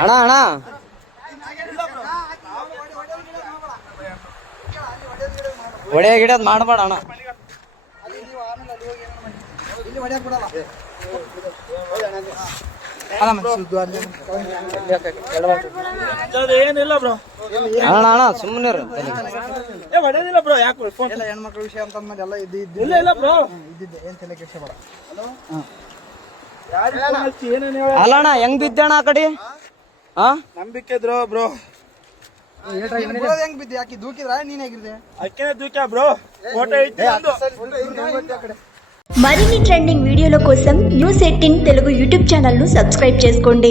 ಅಣ್ಣ ಅಣ್ಣ ಒಡೆ ಗಿಡದ್ ಮಾಡಬೇಡ ಅಣ್ಣ. ಏನಿಲ್ಲ ಬ್ರೋ, ಅಣ್ಣ ಅಣ್ಣ ಸುಮ್ಮನೆ ಹೊಡೆಯೋದಿಲ್ಲ ಬ್ರೋ. ಯಾಕೆ ಹೆಣ್ಮಕ್ಳ ವಿಷಯ ಅಂತಂದ್ಮೇಲೆ ಎಲ್ಲ ಇಲ್ಲ ಇಲ್ಲ ಬ್ರೋ, ಇದ್ದಿದ್ದೆ ಏನ್ ತಲೆ ಕೆಡಿಸ ಬೇಡ. ಏನೇನು ಅಲ್ಲ ಅಣ್ಣ ಹೆಂಗ್ ಬಿದ್ದಣ್ಣ ಆ ಕಡೆ? ನಂಬಿಕೆ ಇದ್ರು ಬ್ರೋ. ಹೆಂಗ್ ಬಿದ್ದೆ? ಯಾಕೆ ದೂಕಿದ್ರ ನೀನ್ ಹೇಗಿದ್ದೆ? ಅಕ್ಕೇನೆ ದೂಕ್ಯಾ ಬ್ರೋ. ಫೋಟೋ ಐತಿ మరిన్ని ట్రెండింగ్ వీడియోల కోసం న్యూస్ 18 తెలుగు యూట్యూబ్ ఛానల్ ను సబ్స్క్రైబ్ చేసుకోండి.